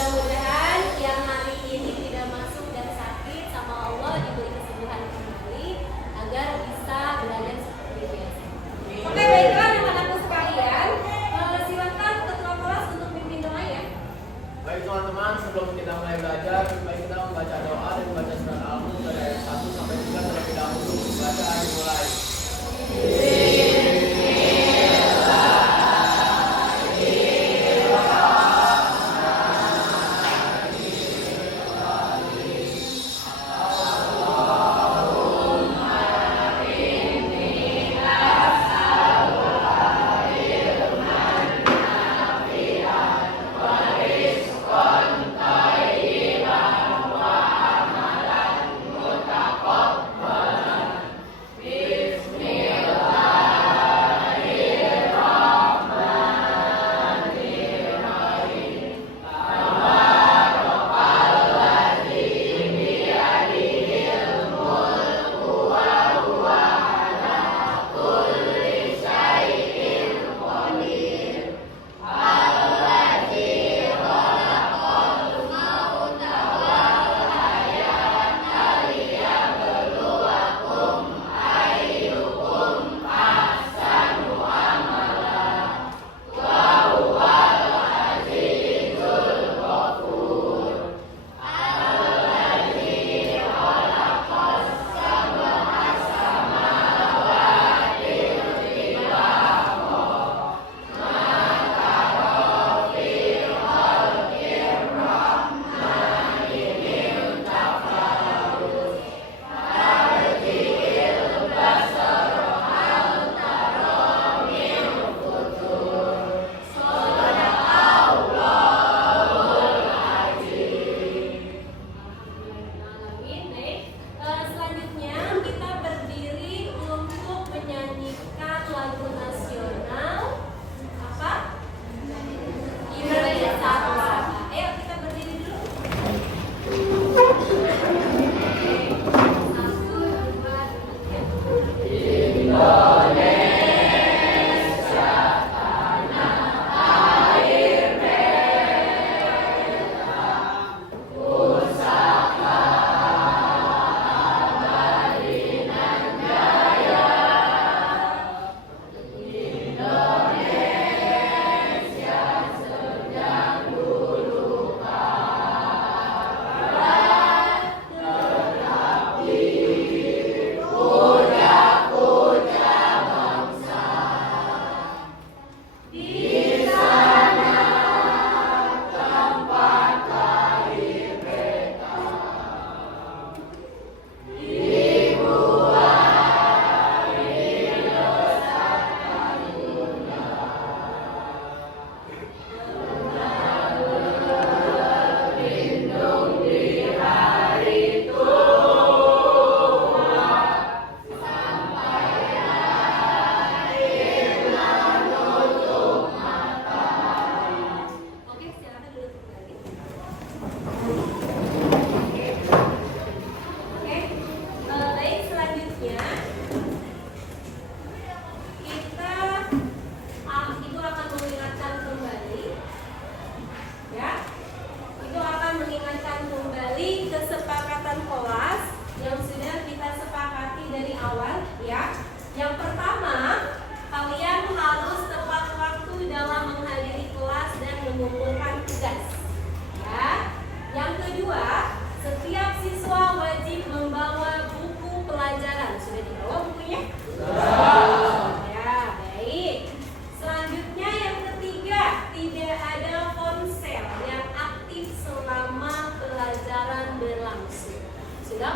Mudah-mudahan yang hari ini tidak masuk dan sakit sama Allah diberi kesembuhan kembali agar bisa belajar seperti biasa. Oke, baiklah anak-anakku sekalian, silakan ketua kelas untuk pimpin doa ya. Baik teman-teman, sebelum kita mulai belajar, mari kita membaca doa dan membaca surat Al-Mulk dari ayat 1 sampai 3 terlebih dahulu. Bacaan dimulai.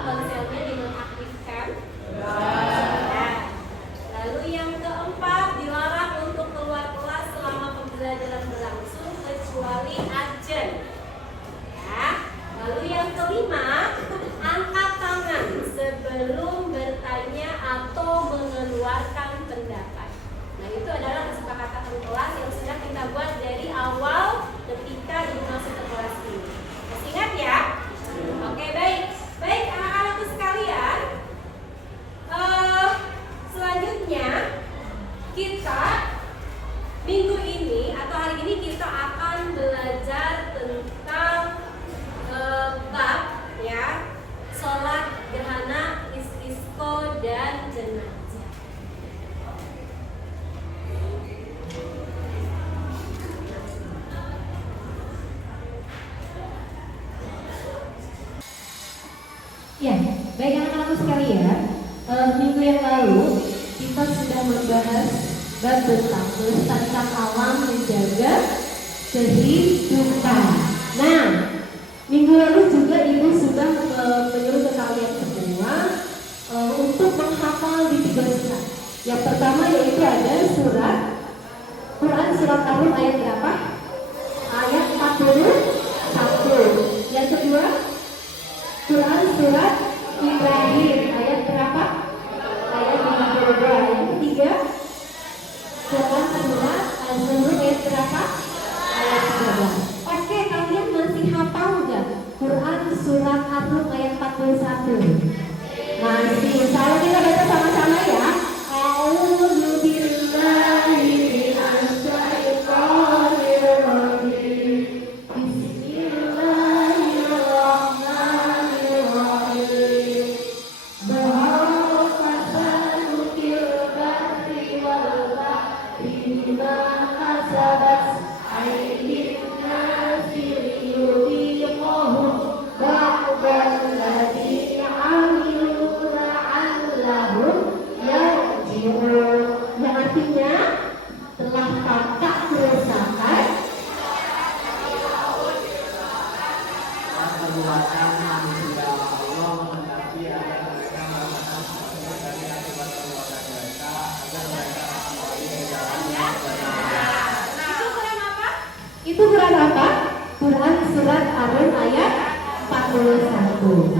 Ponselnya Ya, baik anak-anakku sekalian, minggu yang lalu kita sudah membahas bab tentang melestarikan alam, menjaga kehidupan. Nah, minggu lalu juga ibu sudah menyuruh ke kalian semua untuk menghafal di 3 surat. Yang pertama yaitu ada surat Quran surat Ar-Rum ayat berapa? Ayat 41. Yang kedua Quran surat Ibrahim ayat berapa? Ayat 52. Yang ketiga Quran surat Az-Zukhruf ayat berapa? Ayat 13. Oke, kalian masih hafal nggak Quran surat Ar-Rum ayat 41? Masih. Kalau kita baca sama-sama ya. A'udzu billahi minasy syaithanir rajim. Bismillahirrahmanirrahim. Zahara fasadu fil barri wal bahri bima kasabat aydin nasi liyudhiqahum ba'dal ladzi 'amilu la'allahum yarji'un. Yang artinya telah tampak kerusakan perbuatan manusia. Allah menghendaki agar mereka merasakan sesuatu dari akibat perbuatan mereka agar mereka kembali ke jalan yang benar. Itu Quran apa? Itu Quran apa? Quran surat Ar-Rum ayat 41.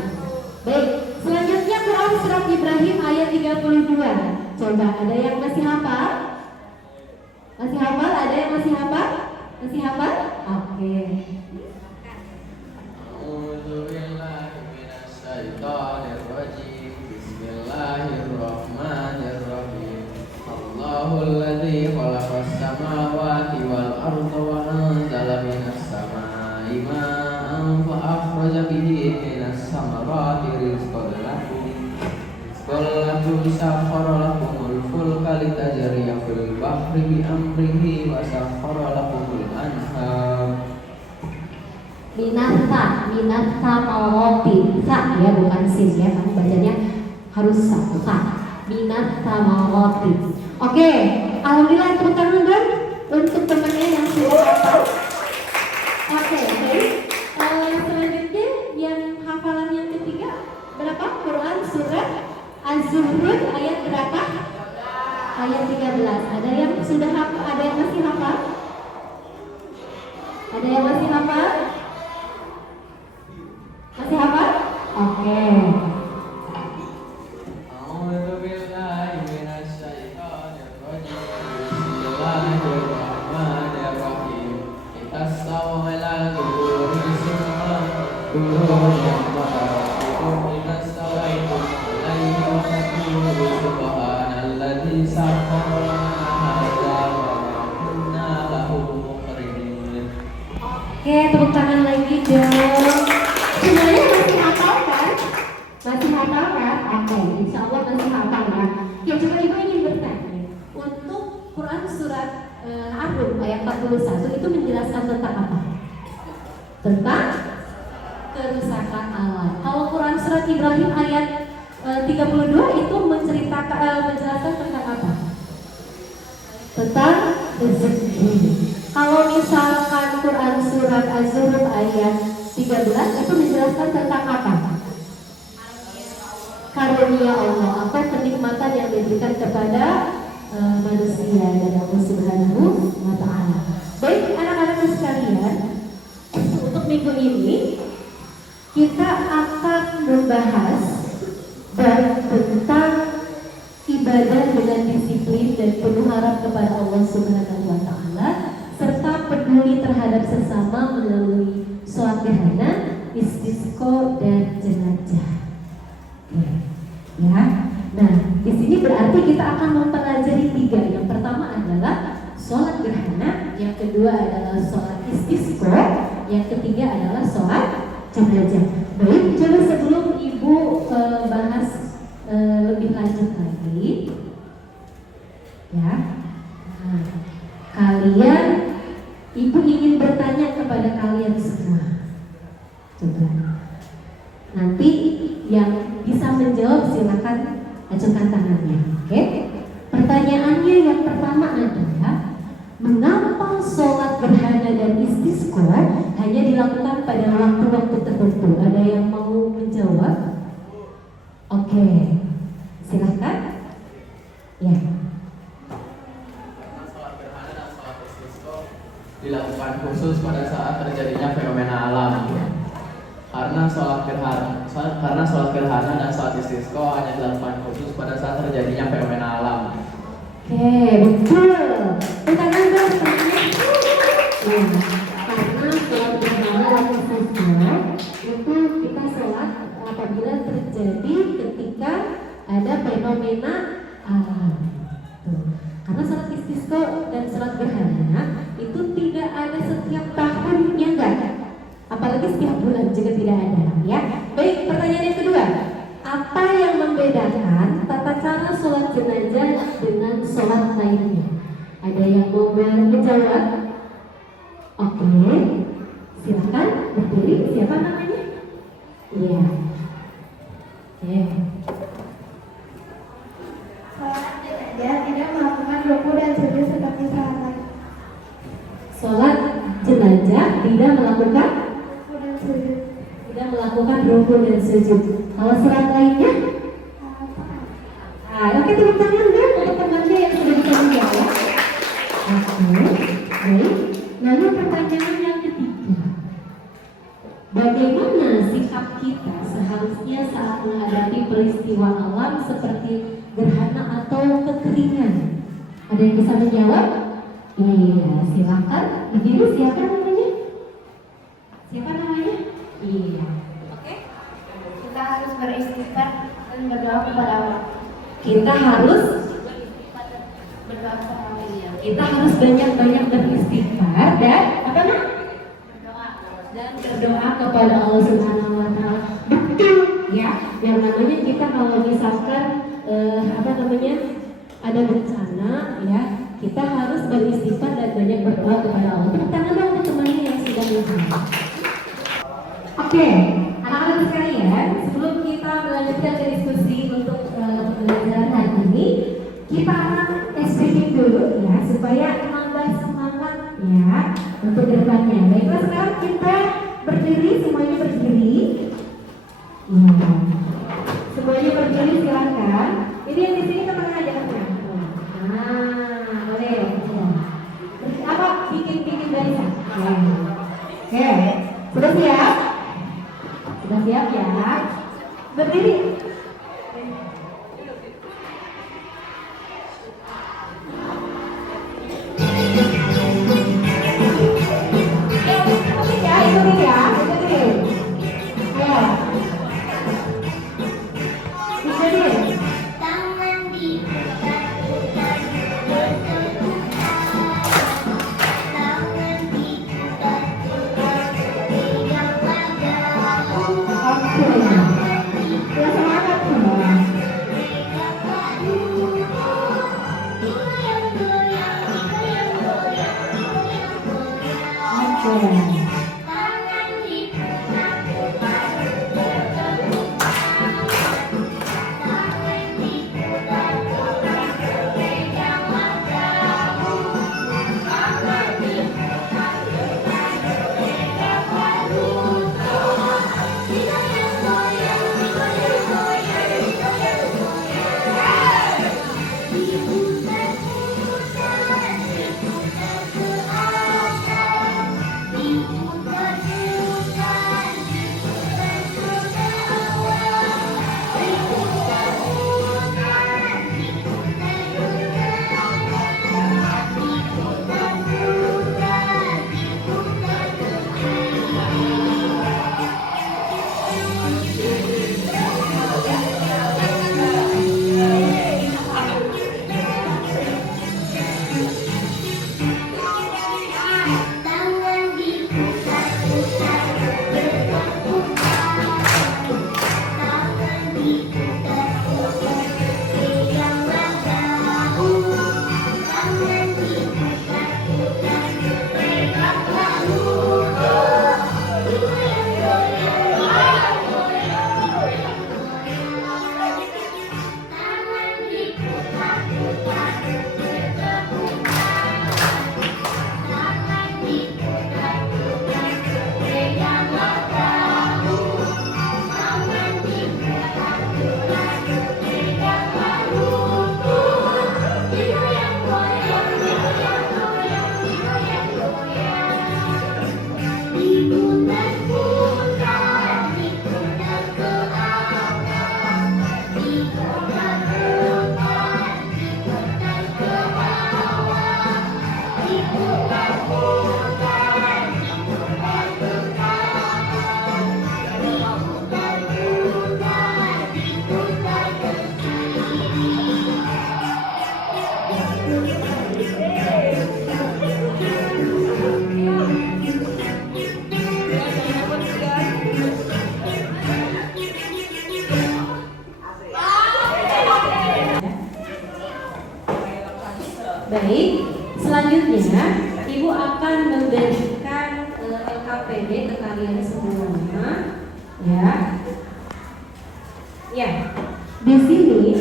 Baik, selanjutnya Quran surat Ibrahim ayat 32. Coba ada yang masih hafal? Masih hafal? Ada yang masih hafal? Masih hafal? Oke. A'udzu billahi minasy syaithanir rajim. Bismillahirrahmanirrahim. Allahul ladzi khalaqas samawati wal arda wa anzala minas samaa'i ma'an fa akhraja bihi minas samarati rizqan lakum. Wallahu sakhkhara lakumul fulka litajriya fil bahri bi amrihi wa sakhkhara lakumul anhar. Minasta mawati sa ya, bukan sin ya, kamu bacanya harus sa. Minasta mawati. Oke, alhamdulillah tepuk tangan dong untuk temannya yang sudah hafal. Oke, baik. Selanjutnya yang hafalan yang ketiga berapa? Quran surat Az-Zukhruf ayat berapa? Ayat 13. Ada yang sudah hafal? Ada yang masih hafal? Ada yang masih hafal? Masih hafal? Oke. A'udzu billahi minasy syaithanir rajim. Bismillahirrahmanirrahim. Ittasaw ala qulubi summa qulubun ma'akum ittassawaitum alaihi wa taqulu subhanalladzi sakhkhara lana hadza wa ma kunna lahu muqrinin. Oke, tepuk tangan lagi dong. Semuanya masih hafal kan? Masih hafal kan? Oke, insya Allah masih hafal kan? Ya, cuma ibu ingin bertanya. Untuk Quran surat Ar-Rum ayat 41 itu menjelaskan tentang apa? Tentang kerusakan alam. Kalau Quran surat Ibrahim ayat 32 itu menjelaskan tentang apa? Tentang rezeki. Kalau misalkan Quran surat Az-Zukhruf ayat 13 itu menjelaskan tentang apa? Karunia Allah atau kenikmatan yang diberikan kepada manusia dan Allah Subhanahu wa Ta'ala. Baik anak-anak sekalian, untuk minggu ini kita akan membahas tentang ibadah dengan disiplin dan penuh harap kepada Allah Subhanahu wa Ta'ala serta peduli terhadap sesama melalui sholat gerhana, istisqa dan jenazah. Ya, nah di sini berarti kita akan mempelajari 3. Yang pertama adalah sholat gerhana, yang kedua adalah sholat istisqa, yang ketiga adalah sholat jenazah. Baik, coba sebelum ibu bahas lebih lanjut lagi, ya. Nah, kalian, ibu ingin bertanya kepada kalian semua. Coba nanti yang bisa menjawab silakan ajukan tangannya. Oke? Pertanyaannya yang pertama adalah mengapa sholat gerhana dan istisqa hanya dilakukan pada waktu-waktu tertentu? Ada yang mau menjawab? Oke, silakan. Ya. Karena sholat gerhana dan sholat istisqa dilakukan khusus pada saat terjadinya fenomena alam. Karena sholat gerhana dan sholat istisqa hanya dilakukan khusus pada saat terjadinya fenomena alam. Oke, betul. Pertanyaan berikutnya. Ya, karena sholat gerhana dan istisqa itu kita sholat apabila terjadi ketika ada fenomena alam. Tuh. Karena sholat istisqa dan sholat gerhana itu tidak ada setiap tahunnya, enggak? Apalagi setiap bulan juga tidak ada, ya. Baik, pertanyaan yang kedua. Apa yang membedakan tata cara sholat jenazah dengan sholat lainnya? Ada yang mau menjawab? Oke, silakan berdiri. Siapa namanya? Iya. Oke. Sholat jenazah tidak melakukan ruku dan sujud seperti sholat lain. Sholat jenazah tidak melakukan Ruku dan sujud. ruku dan sujud. Kalau sholat lainnya? Oke, tepuk tangan dong untuk temannya yang sudah bisa menjawab. Oke, baik. Lalu pertanyaan yang ketiga. Bagaimana sikap kita seharusnya saat menghadapi peristiwa alam seperti gerhana atau kekeringan? Ada yang bisa menjawab? Iya, silakan. Berdiri, siapa namanya? Siapa namanya? Iya. Oke. Kita harus beristighfar dan berdoa kepada Allah. Kita harus Berdoa kepada Allah. kita harus banyak-banyak beristighfar dan apa nak? Berdoa. Dan berdoa kepada Allah Subhanahu wa taala. Betul ya. Yang namanya kita kalau misalkan ada bencana ya, kita harus beristighfar dan banyak berdoa kepada Allah. Tepuk tangan dong untuk temannya yang sudah menjawab. Oke, anak-anak sekalian, sebelum kita melanjutkan ke diskusi untuk pembelajaran hari ini, kita akan SPP dulu ya, supaya menambah semangat ya untuk kedepannya. Baiklah, sekarang kita berdiri, semuanya berdiri. Ya. Semuanya berdiri, silakan. Ini yang di sini ke tengah aja kan? Nah, boleh. Ya. Apa? Bikin barisan. Oke, sudah siap? Sudah siap ya? Berdiri. Semangat Baik, selanjutnya Ibu akan memberikan LKPD ke kalian semua. Ya. Ya. Di sini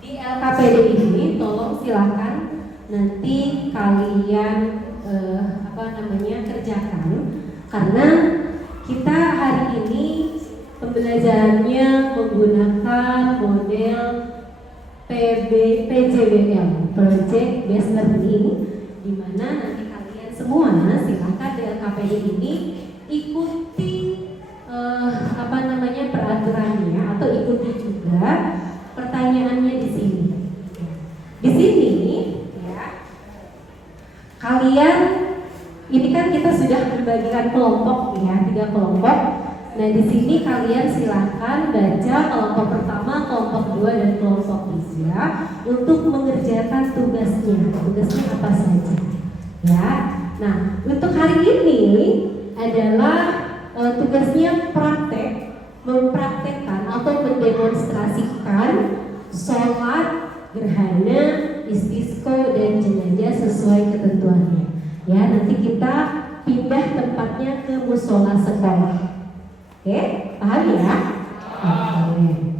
di LKPD ini tolong silakan nanti kalian kerjakan, karena kita hari ini pembelajarannya menggunakan model PJBL, Project Based Learning, di mana nanti kalian semua silakan di LKPD ini ikuti peraturannya atau ikuti juga pertanyaannya di sini. Di sini ya, kalian ini kan kita sudah membagikan kelompok ya, 3 kelompok. Nah di sini kalian silakan baca kelompok pertama, kelompok 2 dan kelompok 3 untuk mengerjakan tugasnya. Tugasnya apa saja? Ya. Nah untuk hari ini adalah tugasnya mempraktekkan atau mendemonstrasikan sholat gerhana, istisqo dan jenazah sesuai ketentuannya. Ya, nanti kita pindah tempatnya ke musola sekolah. Oke, paham ya? Oke.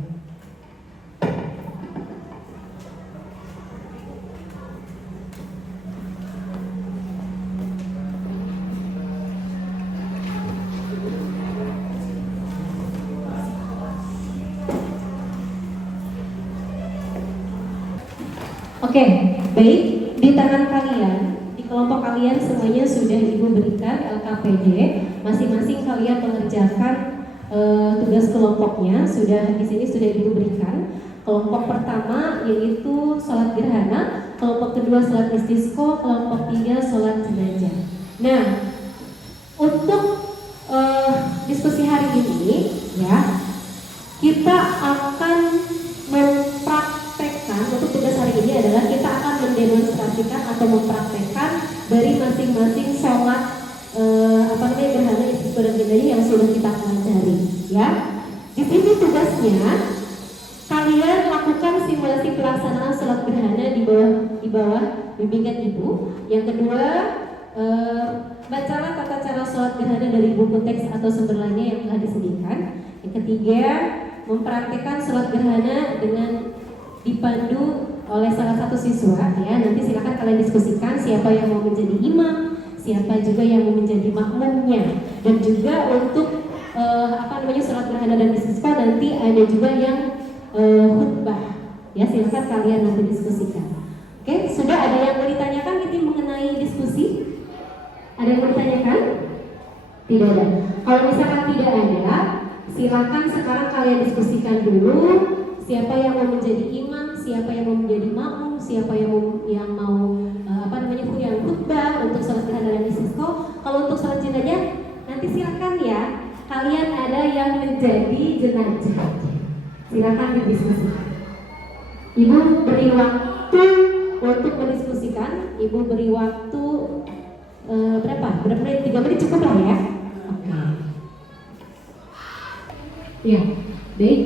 Oke, baik. Di tangan kalian, di kelompok kalian semuanya sudah Ibu berikan LKPD. Masing-masing kalian mengerjakan tugas kelompoknya. Di sini sudah Ibu berikan. Kelompok pertama yaitu sholat gerhana, kelompok kedua sholat istisqo, kelompok 3 sholat jenazah. Nah, untuk diskusi hari ini, ya, kita akan mempraktekkan, untuk tugas hari ini adalah kita akan mendemonstrasikan atau mempraktekkan dari masing-masing sholat gerhana istisqo dan jenazah yang sudah kita pelajari, ya. Di sini tugasnya kalian lakukan simulasi pelaksanaan sholat gerhana di bawah bimbingan Ibu. Yang kedua, bacalah tata cara sholat gerhana dari buku teks atau sumber lainnya yang telah disediakan. Yang ketiga, mempraktikkan sholat gerhana dengan dipandu oleh salah satu siswa. Ya, nanti silakan kalian diskusikan siapa yang mau menjadi imam, siapa juga yang mau menjadi makmumnya, dan juga untuk sholat gerhana dan istisqa nanti ada juga yang khutbah. Ya, silakan kalian nanti diskusikan. Oke, sudah ada yang mau ditanyakan ini mengenai diskusi? Ada yang mau ditanyakan? Tidak ada. Kalau misalkan tidak ada, silakan sekarang kalian diskusikan dulu siapa yang mau menjadi imam, siapa yang mau menjadi makmum, siapa yang mau yang khutbah untuk sholat gerhana dan istisqa. Kalau untuk sholat jenazah nanti silakan ya, kalian ada yang menjadi jenazah. Silakan didiskusikan. Ibu beri waktu untuk mendiskusikan. Ibu beri waktu berapa menit? 3 menit cukup lah ya. Oke. Ya, baik.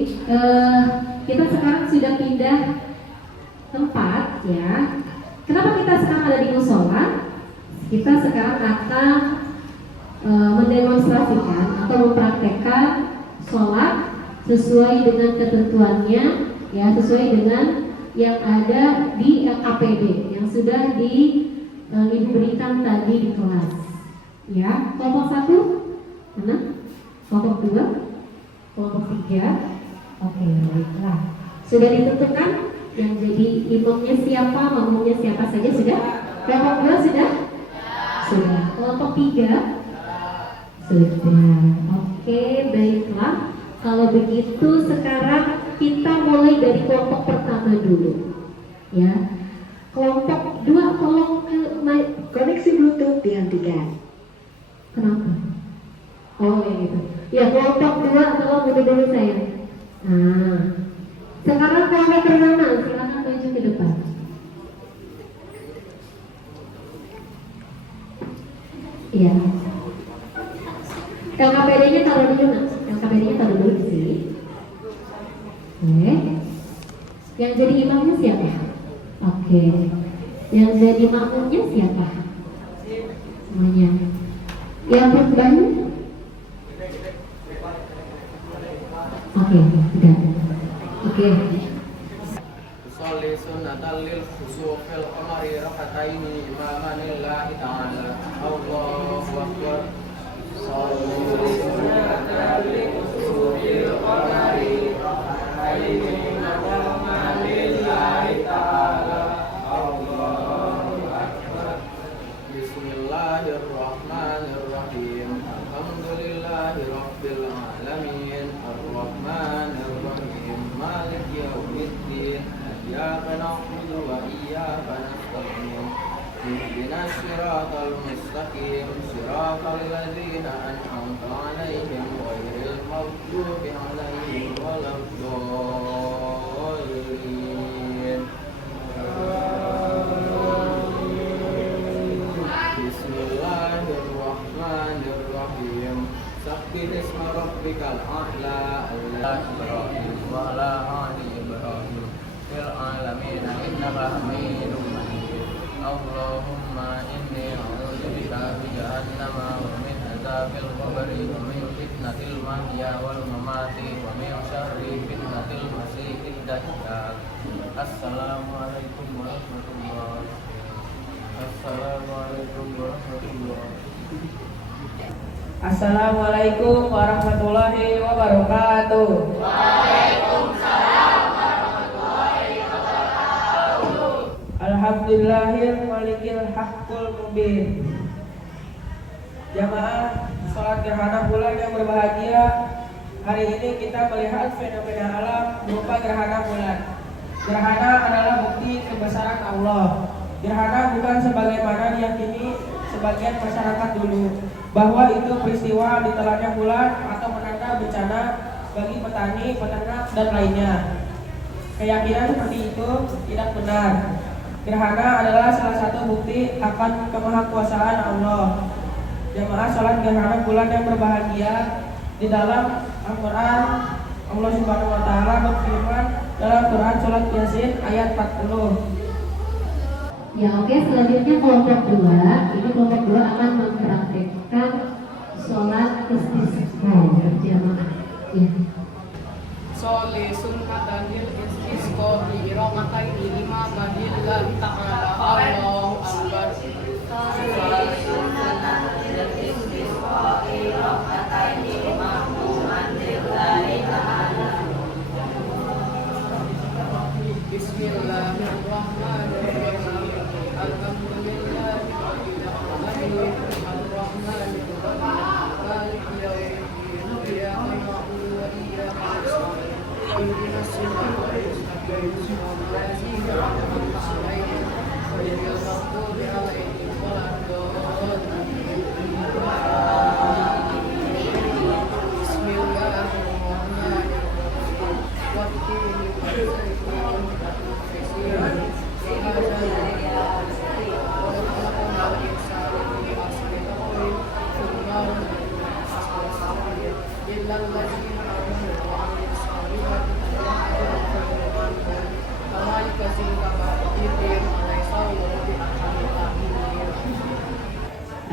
Kita sekarang sudah pindah tempat ya. Kenapa kita sekarang ada di musola? Kita sekarang akan mendemonstrasikan atau mempraktekkan sholat sesuai dengan ketentuannya, ya, sesuai dengan yang ada di LKPD yang sudah diberikan tadi di kelas. Ya, kelompok 1 mana? Kelompok 2, kelompok 3. Oke, baiklah. Sudah ditentukan yang jadi imamnya siapa, makmumnya siapa saja sudah? Kelompok 2 sudah? Sudah. Kelompok 3 sudah. Oke, baiklah. Kalau begitu sekarang kita mulai dari kelompok pertama dulu. Ya. Kelompok 2 tolong Koneksi Bluetooth dihentikan. Kenapa? Oh ya gitu. Ya, kelompok 2 tolong mundur dulu saya. Nah, sekarang kelompok pertama silakan maju ke depan. Iya. LKPD-nya taruh dulu, Mas. LKPD-nya taruh dulu di sini. Oke. Yang jadi imamnya siapa? Oke. Yang jadi makmumnya siapa? Semuanya. Yang khutbahnya? Oke, udah. Oke. Usolli sunnatal lil khusufil qamari rakataini imaman lillahi ta'ala. Allahu akbar. Sallu sunnatal lil khusufil qamari rakataini imaman lillahi ta'ala. Allahu akbar. Bismillahirrahmanirrahim. Alhamdulillahi rabbil alamin. Ar-Rahmanir Rahim. Maliki yaumiddin. Iyyaka na'budu wa iyyaka nasta'in. Ihdinas siratal mustaqim. Siratal ladzina an'amta 'alaihim ghairil maghdubi 'alaihim waladdallin. Bismillahirrahmanirrahim. Sabbih isma rabbikal a'la. Ibrahim wa ala ali Ibrahim fil alamin innaka Hamidum Majid. Allahumma inni a'udzu bika min jahannam wa min adzabil qabri wa min fitnatil mahya wal mamati wa min syarri fitnatil masiihid dajjal. Assalamualaikum warahmatullahi wabarakatuh. Assalamualaikum warahmatullahi wabarakatuh. Assalamualaikum warahmatullahi wabarakatuh. Waalaikumsalam warahmatullahi wabarakatuh. Alhamdulillahil malikil haqqul mubin. Jamaah salat gerhana bulan yang berbahagia, hari ini kita melihat fenomena alam berupa gerhana bulan. Gerhana adalah bukti kebesaran Allah. Gerhana bukan sebagaimana diyakini sebagian masyarakat dulu, bahwa itu peristiwa ditelannya bulan atau menanda bencana bagi petani, peternak, dan lainnya. Keyakinan seperti itu tidak benar. Gerhana adalah salah satu bukti akan kemahakuasaan Allah. Jamaah sholat gerhana bulan yang berbahagia, di dalam Al-Quran Allah Subhanahu Wa Taala berfirman dalam Quran surat Yasin ayat 40. Ya oke, selanjutnya kelompok 2. Ini kelompok 2 akan mempraktekkan sholat istisqa berjamaah. Ya. Sholli sunnatanil istisqa bi raqataini imaman lillahi ta'ala. Allahu akbar. Sholli sunnatanil istisqa bi raqataini imaman lillahi ta'ala. Bismillahirrahmanirrahim. Alhamdulillahi rabbil alamin. Ar-Rahmanir Rahim. Maliki yaumiddin. Iyyaka na'budu wa iyyaka nasta'in. Ihdinas siratal mustaqim. Siratal ladzina an'amta 'alaihim ghairil maghdubi 'alaihim waladdallin. Bismillahirrahmanirrahim. Wattini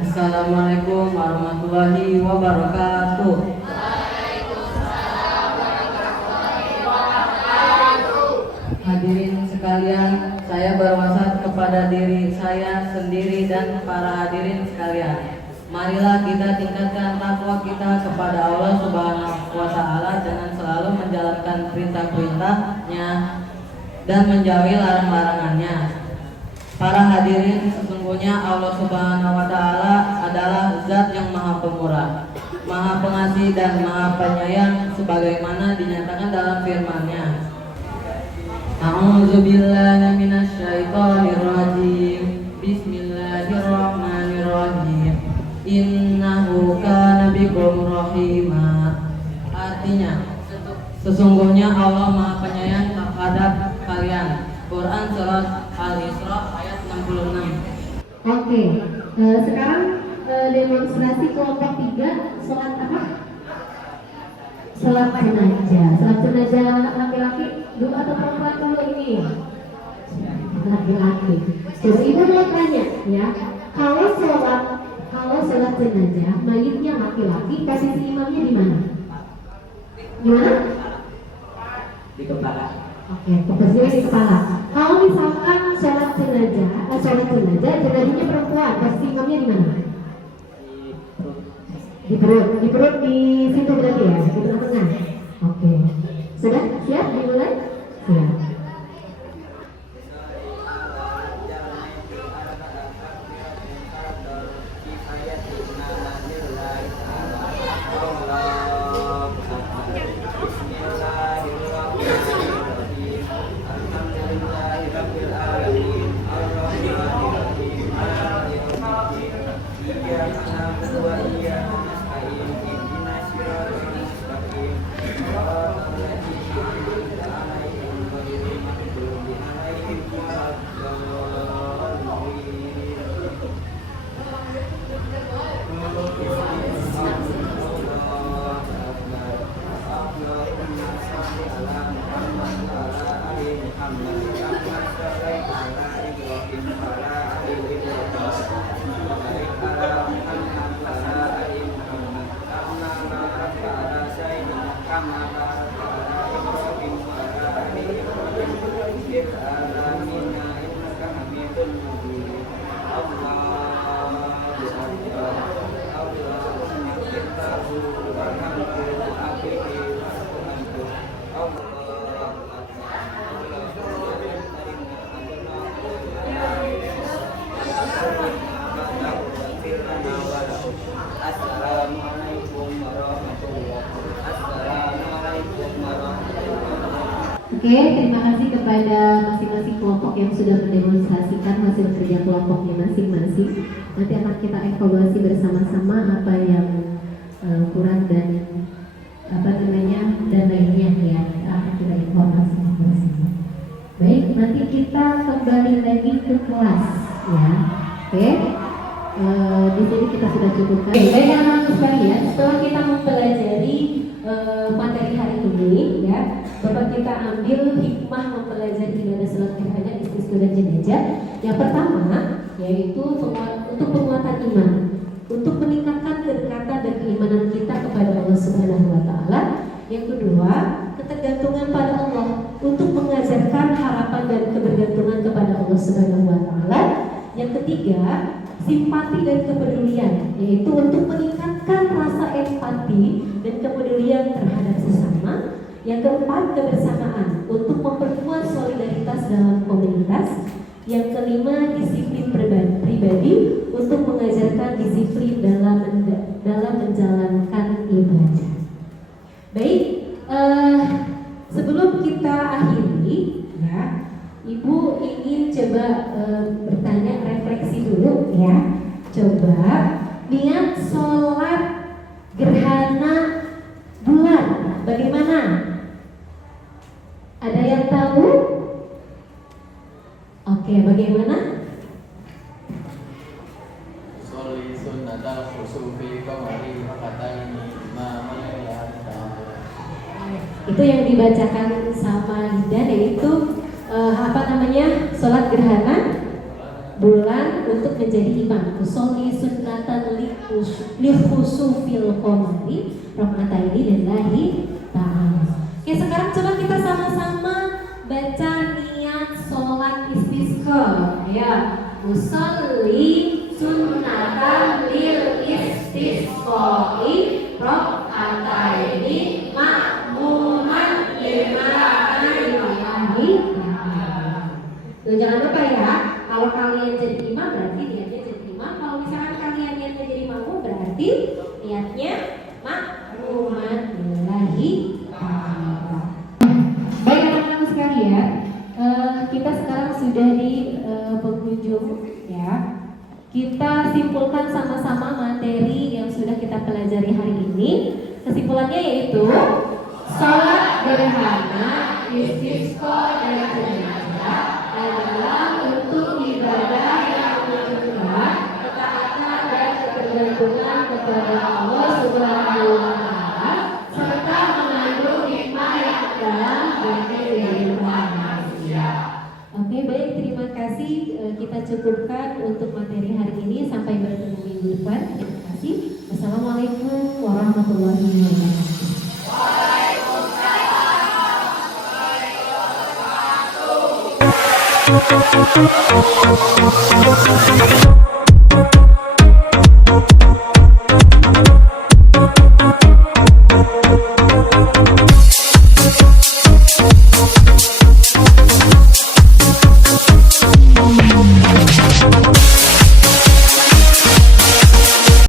Assalamualaikum warahmatullahi wabarakatuh. Hadirin sekalian, saya berwasiat kepada diri saya sendiri dan para hadirin sekalian. Marilah kita tingkatkan takwa kita kepada Allah Subhanahu wa Ta'ala dengan selalu menjalankan perintah-perintahnya dan menjauhi larang-larangannya. Para hadirin, sesungguhnya Allah Subhanahu wa Ta'ala adalah Zat yang Maha Pemurah, Maha Pengasih dan Maha Penyayang sebagaimana dinyatakan dalam firman-Nya. A'udzubillahi minasyaitonirrajim. Bismillahirrahmanirrahim. Innahu kana bikum rahima. Artinya, sesungguhnya Allah Maha Penyayang terhadap kalian. Quran surat Al-Isra ayat 66. Oke, sekarang demonstrasi kelompok 3 sholat apa? Sholat jenazah. Sholat jenazah laki-laki dulu atau perempuan dulu ini? Laki-laki. Coba ibu mau tanya ya, kalau sholat jenazah, mayitnya laki-laki, posisi imamnya di mana? Gimana? Di kepala. Oke, posisinya di kepala. Kalau misalkan sholat jenazah, jenazahnya perempuan, posisi imamnya di mana? Di perut di situ berarti ya, di tengah-tengah. Oke, sudah siap dimulai? Siap. Oke, terima kasih kepada masing-masing kelompok yang sudah mendemonstrasikan hasil kerja kelompoknya masing-masing. Nanti akan kita evaluasi bersama-sama apa yang kurang dan dan lainnya ya. Akan kita informasi bersama. Baik, nanti kita kembali lagi ke kelas ya. Oke. Di sini kita sudah cukupkan. Baik anak-anak sekalian, setelah kita mempelajari materi hari ini ya, Bapak kita ambil hikmah mempelajari ibadah salat gerhana istisqa dan jenazah. Yang pertama yaitu untuk penguatan iman, untuk meningkatkan kedekatan dan keimanan kita kepada Allah Subhanahu wa taala. Yang kedua, ketergantungan pada Allah, untuk mengajarkan harapan dan kebergantungan kepada Allah Subhanahu wa taala. Yang ketiga, simpati dan kepedulian, yaitu untuk meningkatkan rasa empati dan kepedulian terhadap sesama. Yang keempat, kebersamaan, untuk memperkuat solidaritas dalam komunitas. Yang kelima, disiplin pribadi, untuk mengajarkan disiplin dalam menjalankan ibadah. Baik, sebelum kita akhiri ya, Ibu ingin coba bertanya, refleksi dulu ya. Coba niat sholat gerhana bulan bagaimana? Ada yang tahu? Oke, bagaimana? Soli sunnatal khusufi qamari fataini Itu yang dibacakan sama Lidan, yaitu sholat gerhana bulan untuk menjadi imam. Soli sunnatan li khusufil qamari rahmataini lillahi ta'ala. Oke, sekarang coba kita sama-sama baca niat sholat istisqa ya. Usolli sunnatan lil istisqai rak'ataini ma'muman liman lillahi. Tuh, jangan lupa ya, kalau kalian jadi imam berarti niatnya jadi imam. Kalau misalkan kalian niatnya jadi makmum berarti niatnya makmuman lillahi ta'ala. Baik anak-anak sekalian, kita sekarang sudah di penghujung ya. Kita simpulkan sama-sama materi yang sudah kita pelajari hari ini. Kesimpulannya yaitu sholat gerhana, istisqa dan jenazah adalah untuk ibadah yang menunjukkan ketaatan dan ketergantungan kepada Allah Subhanahu wa taala serta mengandung hikmah yang dalam bagi kehidupan manusia. Oke, baik, terima kasih. kita cukupkan untuk materi hari ini. Sampai bertemu minggu depan. Terima kasih. Wassalamualaikum warahmatullahi wabarakatuh.